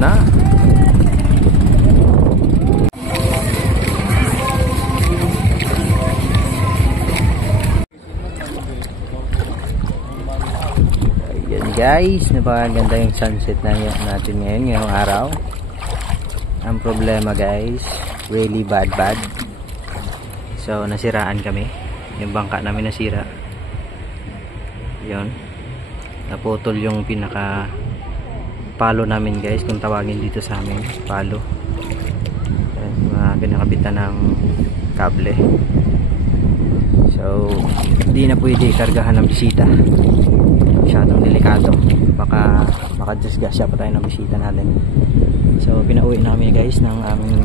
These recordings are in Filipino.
na. Ayan guys, napakaganda yung sunset na natin ngayon, ngayong araw. Ang problema guys, really bad. So nasiraan kami, yung bangka namin nasira. Yun, naputol yung pinaka palo namin guys, kung tawagin dito sa amin, palo. Mga kinakabitan ng kable. So hindi na pwede kargahan ng bisita, masyadong delikado, baka makadisgasya pa tayo ng bisita natin. So pinauwi namin guys ng aming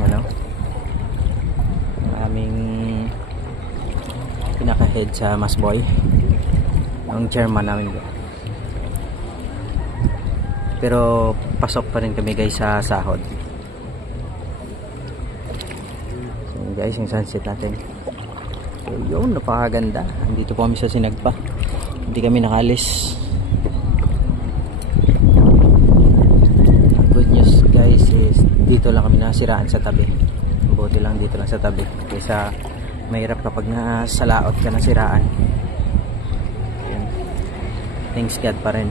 pinaka-head sa Masboy, ang chairman namin. Pero pasok pa rin kami guys sa sahod. So guys, yung sunset natin. So yun, napakaganda. Andito po kami sa Sinagpa, hindi kami nakalis. Ang good news guys is dito lang kami nasiraan sa tabi. Buti lang dito lang sa tabi, kaysa mahirap kapag nasalaot ka nasiraan. Ayan. Thanks God pa rin.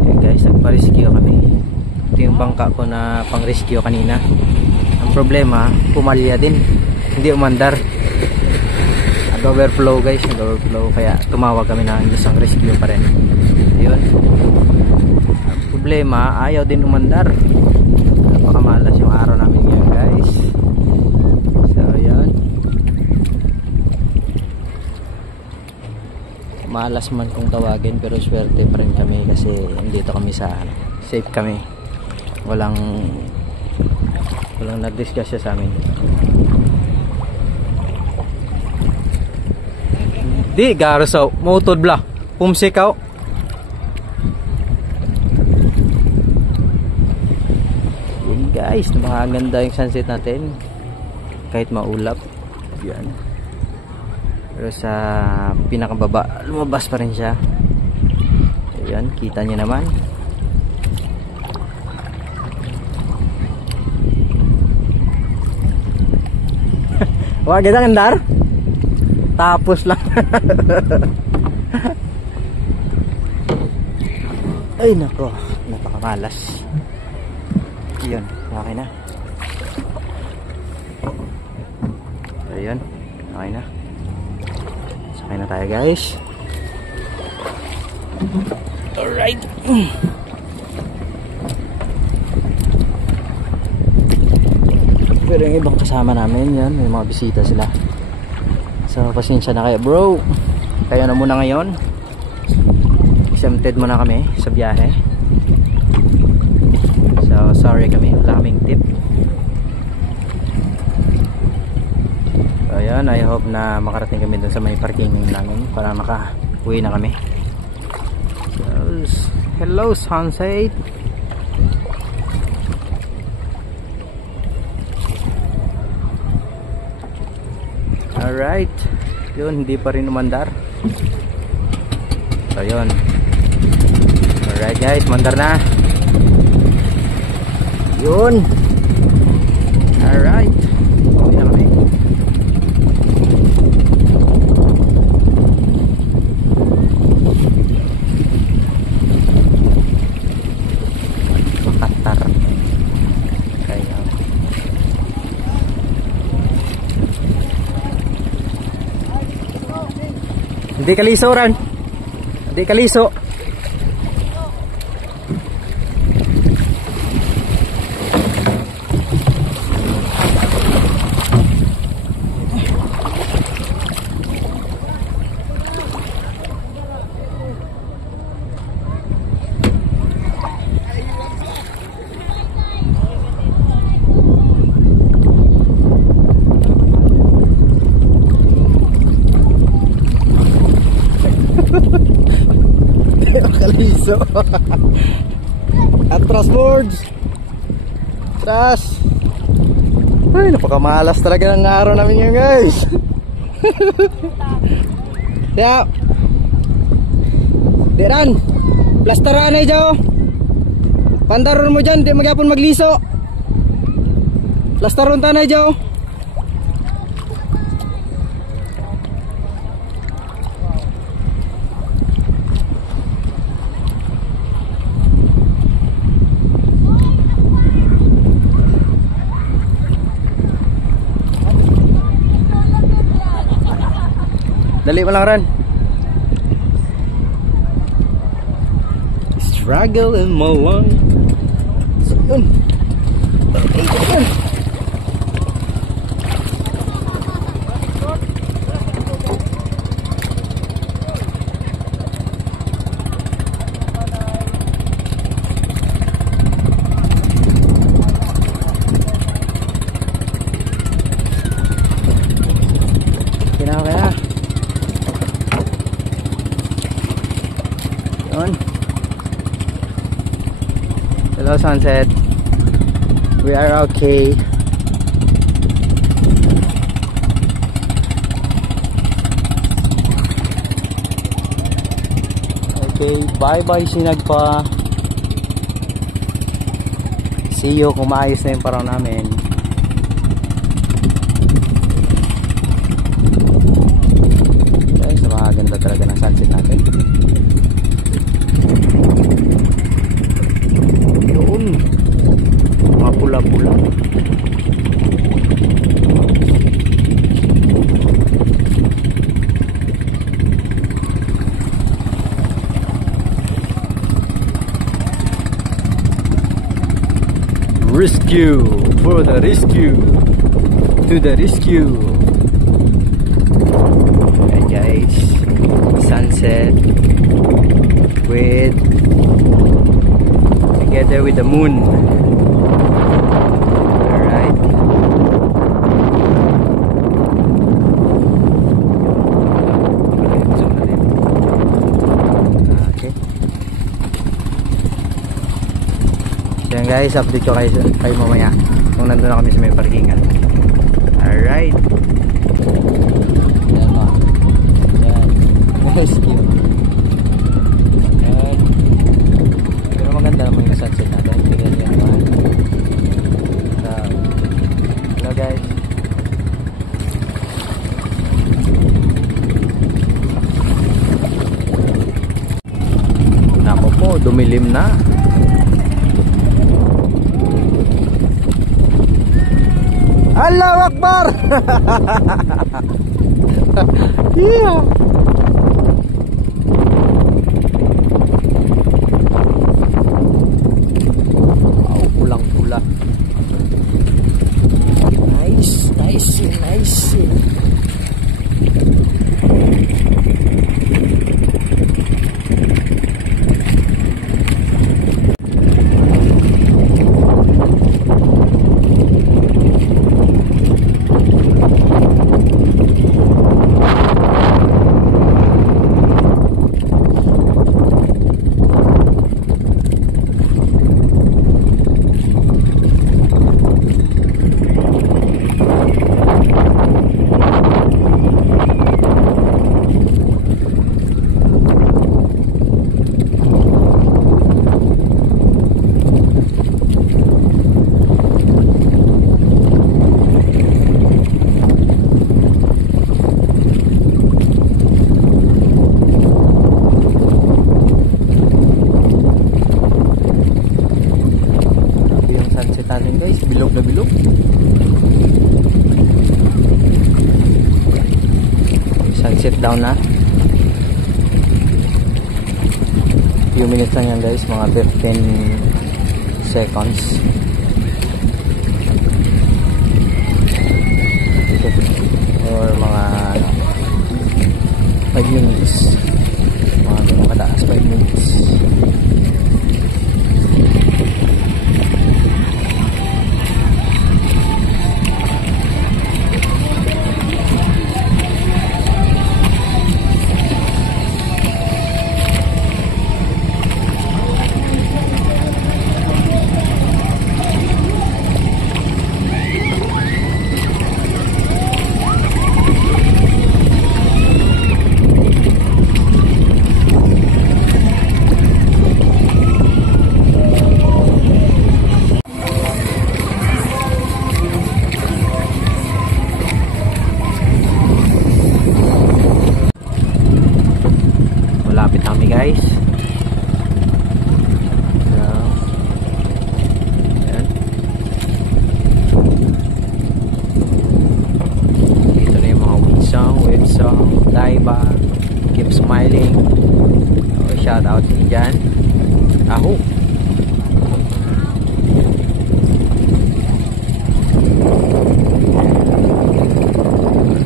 So guys, nagpa-rescue kami. Ito yung bangka ko na pang-rescue kanina. Ang problema, pumalya din, hindi umandar. Nag-overflow guys, nag-overflow, kaya tumawag kami na isang rescue pa rin. Ayun. Ang problema, ayaw din umandar. Napakamalas yung araw namin ngayon guys. So ayun, malas man kung tawagin, pero swerte pa rin kami kasi dito kami sa safe kami. Walang nag-discuss sa amin. Di garo sa motod bla pumsikaw. Yun guys, napakaganda yung sunset natin kahit maulap. Yan, pero sa pinakababa lumabas pa rin siya. Ayan, kita nyo naman. Wag kita ngandar tapos lang. Ay nako, napakamalas. Yun, okay na. Ayun, okay na. Sakay na tayo guys. Alright. Pero yung ibang kasama namin, yan, may mga bisita sila. So pasensya na kayo bro, kayo na muna ngayon. Exempted muna kami sa biyahe. So sorry kami, wala kaming tip. So ayan, I hope na makarating kami dun sa may parking namin para maka-uwi na kami. So, hello sunset. Alright, yun, hindi pa rin umandar. So yun. Alright guys, umandar na. Yun. Alright, uwi na kami. Makatar. Kaya hindi kaliso ran. Hindi kaliso. Kaliso. Atras boards. Atras. Ay, napakamalas talaga ng araw namin ngayon guys. Yeah. Deran. Plastaran eh Jo. Pandaron mo dyan, di magyapon magliso. Plastaron tanay Jo. Dali mo lang ran. Struggle in my lungs. So, yun. Yun. Kaya. Yun. Hello sunset. We are okay. Okay, bye-bye Sinagpa. See you kung maayos na yung paraw namin. Guys, maganda talaga ng sunset natin. Yun. Mga pula-pula. Rescue! For the rescue! To the rescue! Okay guys, sunset with together with the moon. Alright. Zoom na din. Okay. So yan guys, update ko kayo mamaya kung nandun na kami sa may parkingan. Alright. Yan o. Yan. Rescue. Yan. Pero maganda naman yung sunset natin. Tignan yan naman. Hello guys. Nako po, dumilim na. Allahu Akbar! Yeah! Wow, pulang-pula. Nice, nice, nice. Guys, bilog na bilog. Sunset down na. Few minutes lang yan guys, mga 15 seconds. Or mga 5 minutes. Mga kataas 5 minutes. guys. So, yan. Dito na yung mga wave song, Daiba, Keep Smiling. So, shout out sa dyan. Aho!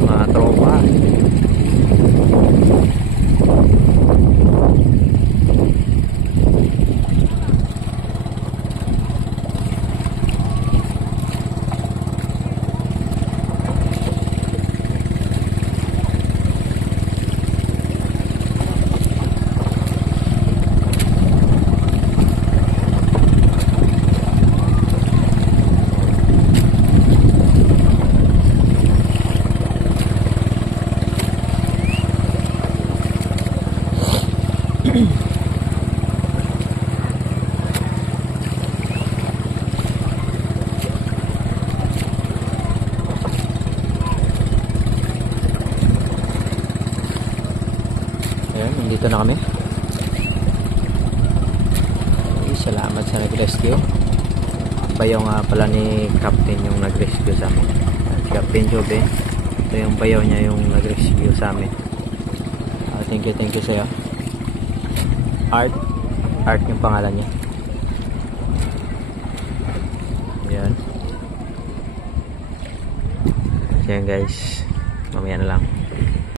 Mga tropa. Ayan, nandito na kami. Okay, salamat sa nag-rescue. Bayaw nga pala ni Captain yung nag-rescue sa amin. Captain Jobe. Ito yung bayaw niya yung nag-rescue sa amin. Thank you sa'yo. Art yung pangalan niya. Ayan. Ayan guys. Mamaya na lang.